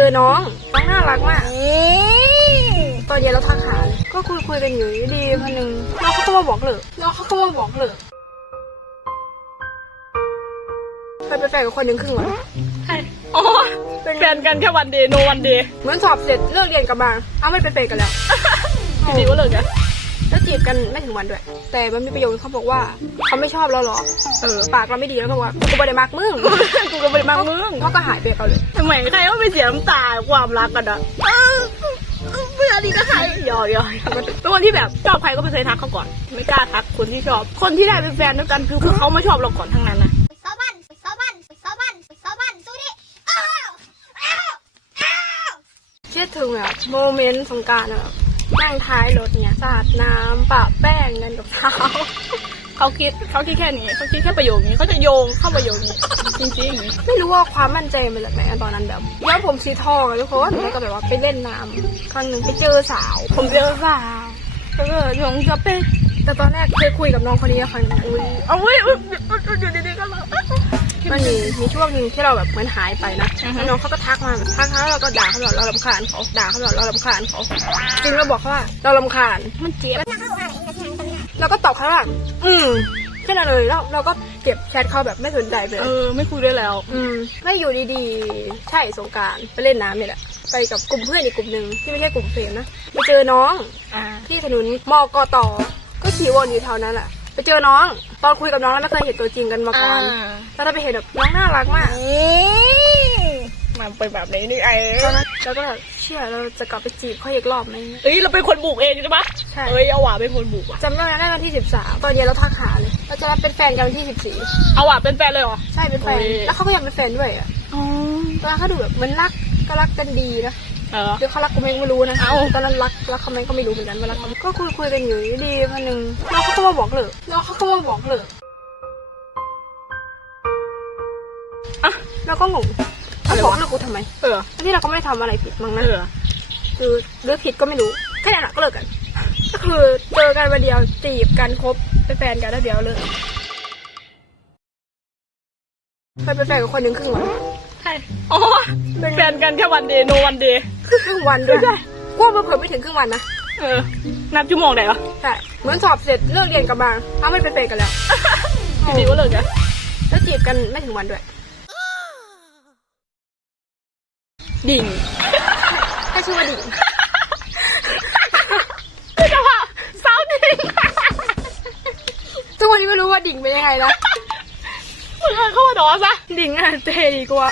เจอน้อง น้องน่ารักมาก ตอนเย็นเราทักหาเลยก็คุยคุยกันอยู่ดีๆพันหนึ่งน้องเขาก็มาบอกเลิกน้องเขาก็มาบอกเลิกเคยเป็นแฟนกับคนหนึ่งครึ่งวันใช่อ๋อเป็นแฟนกันแค่วันเดย์โนวันเดย์เหมือนสอบเสร็จเลิกเรียนกลับมา เอาไม่เป็นแฟนกันแล้วทีนี้ก็เลิกกันแล้ว จีบกันไม่ถึงวันด้วย แต่มันมีประโยคนึงเขาบอกว่าเขาไม่ชอบเราหรอกเออปากเราไม่ดีแล้วบอกว่ากูไม่ได้มักมึงกูก็ไม่ได้มามึงเขาก็หายไปกับเขาเลยทำไมใครก็ไปเสียน้ำตาความรักกันอะเออเพื่อนดีก็ใครยอยอยเป็นคนที่แบบชอบใครก็ไม่เคยทักเขาก่อน ไม่กล้าทักคนที่ชอบ คนที่ได้เป็นแฟนด้วยกันคือคือเขาไม่ชอบเราก่อนทั้งนั้นนะสาบันสาบันสาบันสาบันสู้ดิอ้าวอ้าวอ้าวเชื่อถึงแบบโมเมนต์สงกรารแบบ นั่งท้ายรถเนี่ยสาดน้ำปะแป้งกันกับเท้าเขาคิดเขาคิดแค่นี้เขาคิดแค่ประโยคนี้เขาจะโยงเข้าประโยคนี้ จริงๆ ไม่รู้ว่าความมั่นใจมันจากไหนตอนนั้นแบบแล้วผมสีทองอะทุกคนแล้วก็แบบว่าไปเล่นน้ำครั้งหนึ่งไปเจอสาว ผมเจอสาวแล้วก็ยงจะเป็นแต่ตอนแรกเคยคุยกับน้องคนนี้ครั้งนึงอุ๊ยเอาเว้ยอุ๊ยอยู่ดีๆก็แล้ว มันมีมีช่วงหนึ่งที่เราแบบเหมือนหายไปนะอือฮึแล้วน้องเขาก็ทักมาแบบทักทักแล้วเราก็ด่าเขาแบบเราลำคาญเขาด่าเขาแบบเราลำคาญเขาจริงเราบอกเขาว่าเราลำคาญมันเจ็บเราก็ตอบเขาว่าอืมแค่นั้นเลยแล้วเราก็เก็บแชทเขาแบบไม่สนใจไปเลเอยอไม่คุยด้วยแล้ว อืมไม่อยู่ดีๆ ใช่สงกรารไปเล่นน้ำเนี่ยแหละไปกับกลุ่มเพื่อนอีกกลุ่มหนึ่งที่ไม่ใช่กลุ่มเฟรมนะไปเจอน้องอ่าที่ถนนมอกตก็ขี่วนอยู่แถวนั้นแหละ ไปเจอน้อง ตอนคุยกับน้องแล้วไม่เคยเห็นตัวจริงกันมาก่อนแล้วถ้าไปเห็นแบบน้องน่ารักมากมันเป็นแบบนี้นี่ไอ้ตอนนั้นเราก็แบบเชื่อเราจะกลับไปจีบเขาอีกรอบไหมเอ้ยเราเป็นคนบุกเองใช่ปะใช่เอ้ยเอาหว่าเป็นคนบุกว่ะจำได้นะวันที่สิบสามตอนเย็นเราทักหาเลยเราจะเป็นแฟนกันวันที่สิบสี่เอาหว่าเป็นแฟนเลยเหรอใช่เป็นแฟนโอ้ยแล้วเขาก็อยากเป็นแฟนด้วยอะอ๋อตอนนั้นเขาดูแบบเหมันรักก็รักกันดีนะ เออ หรือเขารักกูเองไม่รู้นะเอ้า ตอนนั้นรักรักเขาไหมก็ไม่รู้เหมือนกันว่ารักเขาก็คุยคุยกันอยู่ดีๆพันหนึ่งน้องเขาก็มาบอกเลิกน้องเขาก็มาบอกเลิกอะแล้วก็งงอะเขาไรวะบอกเลิกกูทำไมเออทั้งที่เราก็ไม่ได้ทำอะไรผิดมั้งเอนะอคือเลือกผิดก็ไม่รู้แค่นั้นแหละก็เลิกกัน ก็คือเจอกันวันเดียวจีบกันคบเป็นแฟนกันแล้วเดียวเลิกเคยเป็นแฟนกับคนหนึ่งครึ่งวัน ใช่ อ๋อเป็นแฟนกันแค่วันเดย์โนวันเดย์ ครึ่งวันด้วยใช่กว่าเผื่อไม่ถึงครึ่งวันนะเออ นับชั่วโมงไหนวะใช่เหมือนสอบเสร็จเลิกเรียนกลับมาเอาไม่เป็นแฟนกันแล้วทีนี้ก็เลิกกันแล้วจีบกันไม่ถึงวันด้วย ดิ่งให้ชื่อว่าดิ่งคือจะว่าสาวดิ่งทุกวันนี้ไม่รู้ว่าดิ่งเป็นยังไงนะมึงเอาเข้ามาดอซะดิ่งอะเท่ดีกว่า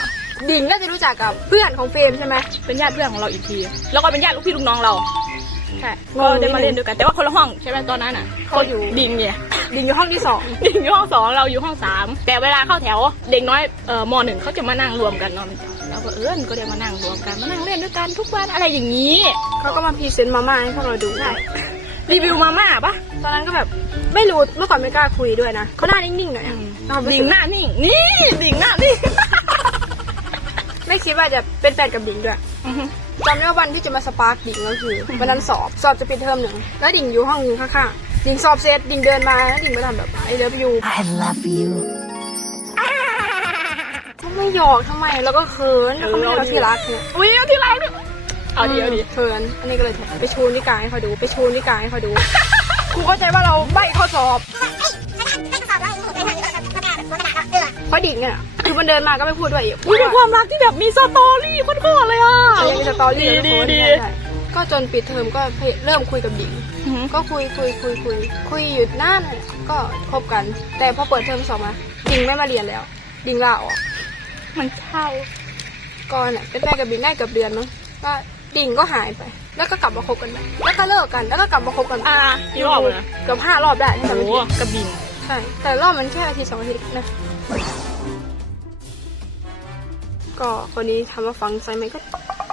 ดิ่งน่าจะรู้จักกับเพื่อนของเฟรมใช่ไหมเป็นญาติเพื่อนของเราอีกที แล้วก็เป็นญาติลูกพี่ลูกน้องเราใช่ก็ได้มาเล่นด้วยกันแต่ว่าคนละห้องใช่ไหมตอนนั้นอะเขาอยู่ดิ่งเนี่ยดิ่งอยู่ห้องที่สองดิ่งอยู่ห้องสองเราอยู่ห้องสามแต่เวลาเข้าแถว เด็กน้อยเอ่อมหนึ่งเขาจะมานั่งรวมกันเนาะมันจะแล้วก็เอิญก็ได้มานั่งรวมกันมานั่งเล่นด้วยกันทุกวันอะไรอย่างนี้เขาก็มาพรีเซนต์มาม่าให้พวกเราดูใช่รีวิวมาม่าปะตอนนั้นก็แบบไม่รู้เมื่อก่อนไม่กล้าคุยด้วยนะเขาหน้านิ่งๆหน่อยอะเราไม่ดิ่งหน้านิ่งนี่ดิ่งหน้านิ่ง ไม่คิดว่าจะเป็นแฟนกับดิ่งด้วยจำได้ว่าวันที่จะมาสปาร์กดิ่งก็คือวันนั้นสอบสอบจะปิดเทอมหนึ่งแล้วดิ่งอยู่ห้องข้างๆดิ่งสอบเสร็จดิ่งเดินมาแล้วดิ่งมาทำแบบไอเลิฟยู I love you. ก็ไม่หยอกทำไมแล้วก็เขินแล้วเขาไม่ได้เราที่รักเนี่ยอุ้ยเอาที่รักด้วยเอาดีเอาดีเขินอันนี้ก็เลยไปชูนิ้วกลางให้เขาดูไปชูนิ้วกลางให้เขาดูครูเข้าใจว่าเราใบข้อสอบให้กระสอบแล้วให้ทางกระดาษกระดาษกระดาษเออเพราะดิ่งเนี่ย คือมันเดินมาก็ไม่พูดด้วยอีกอุ้ยเป็นความรักที่แบบมีสตอรี่โคตรๆเลยอะยังมีสตอรี่ดีกับดีคนดีใช่ก็จนปิดเทอมก็เริ่มคุยกับดิ่งอือหือก็คุยคุยคุยคุยคุยอยู่นานก็คบกัน แต่พอเปิดเทอมสองมาดิ่งไม่มาเรียนแล้ว ดิ่งลาออกมันเช่าก่อนน่ะเป็นแฟนกับดิ่งได้เกับเดือนมั้งก็ดิ่งก็หายไป แล้วก็กลับมาคบกันใหม่แล้วก็เลิกกันแล้วก็กลับมาคบกันใหม่อ่ากี่รอบเลยนะเกือบห้ารอบได้ถ้าโอ้จำโหไม่ผิดกระบิน ใช่แต่รอบมันแค่อาทิตย์สองอาทิตย์นะ ก็คนนี้ทำมาฟังไซไหมก็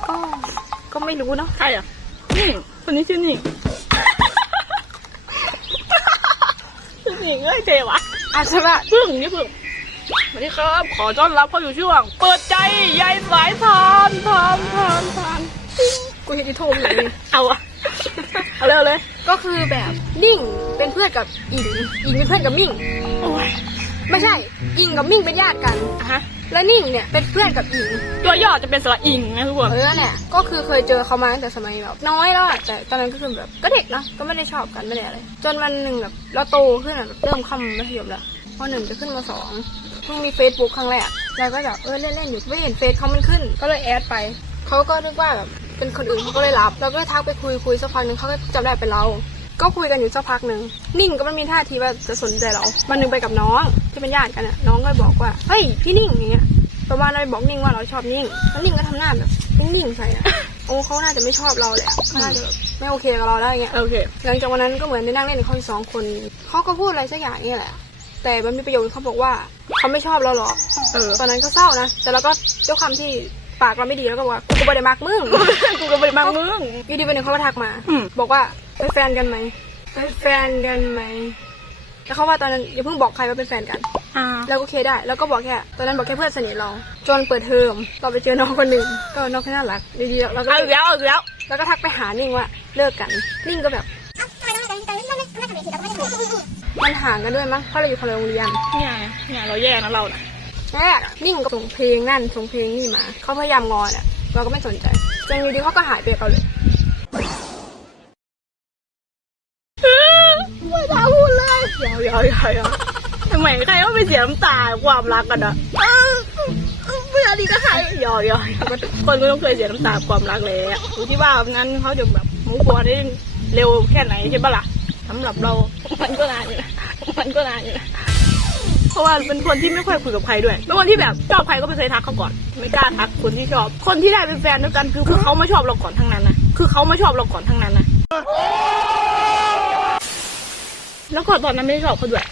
ก็ ก็ไม่รู้เนาะใครอะนิ่งคนนี้ชื่อนิ่งชื่อนิ่งเอ้ยเจวะอาจจะแบบพึ่งนี่พึ่งสวัสดีครับ ขอต้อนรับเข้าสู่ช่วง เปิดใจยายสายทานทานทานทานกูเห็นที่โทรมาอยู่นี่เอาอะเอาเลยเอาเลย ก็คือแบบนิ่งเป็นเพื่อนกับอิงอิงเป็นเพื่อนกับมิ่ง โอ้ยไม่ใช่ อิงกับมิ่งเป็นญาติกันอะฮะ และนิ่งเนี่ยเป็นเพื่อนกับอิงตัวย่อจะเป็นสระอิงนะทุกคนเออเนี่ยก็คือเคยเจอเขามาตั้งแต่สมัยแบบน้อยแล้วอะแต่ตอนนั้นก็คือแบบก็เด็กเนาะก็ไม่ได้ชอบกันไม่ได้อะไรจนวันหนึ่งแบบเราโตขึ้นอะแบบเริ่มเข้ามัธยมแล้วพอหนึ่งจะขึ้นมาสองเพิ่งมีเฟซบุ๊กครั้งแรกแล้วก็แบบเออเล่นๆอยู่ไม่เห็นเฟซเขามันขึ้น ก็เลยแอดไปเขาก็นึกว่าแบบเป็นคนอื่นเขาก็เลยรับเราก็เลยทักไปคุยคุยสักพักหนึ่งเขาก็จำได้เป็นเรา ก็คุยกันอยู่สักพักหนึ่งนิ่งก็มันมีท่าทีว่าจะสนใจเราวันหนึ่งไปกับน้องที่เป็นญาติกันอะน้องก็เลยบอกว่าเฮ้ยพี่นิ่งอย่างเงี้ยประมาณเราบอกนิ่งว่าเราชอบนิ่งแล้วนิ่งก็ทำหน้าแบบนิ่งๆใส่อะโอ้เขาน่าจะไม่ชอบเราแหละเขาน่าจะแบบไม่โอเคกับเราแล้วอย่างเงี้ยโอเคหลังจากวันนั้นก็เหมือนได้นั่งเล่นกับเขาอีกสองคนเขาก็พูดอะไรสักอย่างนี่แหละแต่มันมีประโยคนึงเขาบอกว่าเขาไม่ชอบเราหรอกเออตอนนั้นก็เศร้านะแต่เราก็ด้วยความที่ปากเราไม่ดีแล้วก็บอกว่ากูก็ไม่ได้มักมึงกูก็ไปมามึงอยู่ดีวันหนึงเขาก็ทักมาอืมบอกว่า เป็นแฟนกันไหมเป็นแฟนกันไหมแล้วเขาว่าตอนนั้นอย่าเพิ่งบอกใครว่าเป็นแฟนกันอ่าแล้วก็โอเคได้ แล้วก็บอกแค่ตอนนั้นบอกแค่เพื่อนสนิทเราจนเปิดเทอมเราไปเจอน้องคนหนึ่งก็น้องแค่น่ารักดีๆแล้วก็เอาอีกแล้วเอาอีกแล้ว แล้วก็ทักไปหานิ่งว่าเลิกกันนิ่งก็แบบเอ้าทำไมต้องทำไมต้องทำไมต้องทำแบบนี้เราก็ไม่ได้ถูกมันห่างกันด้วยมั้งเพราะเราอยู่คนละโรงเรียนเนี่ยเนี่ยเราแย่นะเราน่ะแรกอะนิ่งก็ส่งเพลงนั่นส่งเพลงนี่มาเขาพยายามงอนอะเราก็ไม่สนใจจนอยู่ดีเขาก็หายไปกับเราเลย ยาวยาวยาวยทำไมใครก็ไปเสียน้ำตาความรักกันอะเออเพื่อนดีก็ใครยาวยาวยาวคนก็ต้องเคยเสียน้ำตาความรักเลยอะดูที่ว่านั้นเขาจะแบบมูฟออนได้เร็วแค่ไหนใช่ปะล่ะสำหรับเรา มันก็นานอยู่นะ มันก็นานอยู่นะเพราะว่าเป็นคนที่ไม่ค่อยคุยกับใครด้วยเป็นคนที่แบบชอบใครก็ไม่เคยทักเขาก่อน ไม่กล้าทักคนที่ชอบ คนที่ได้เป็นแฟนด้วยกันคือคือเขามาชอบเราก่อนทั้งนั้นนะ คือเขามาชอบเราก่อนทั้งนั้นนะ แล้วก็ตอนนั้นไม่ได้ชอกเขาด้วย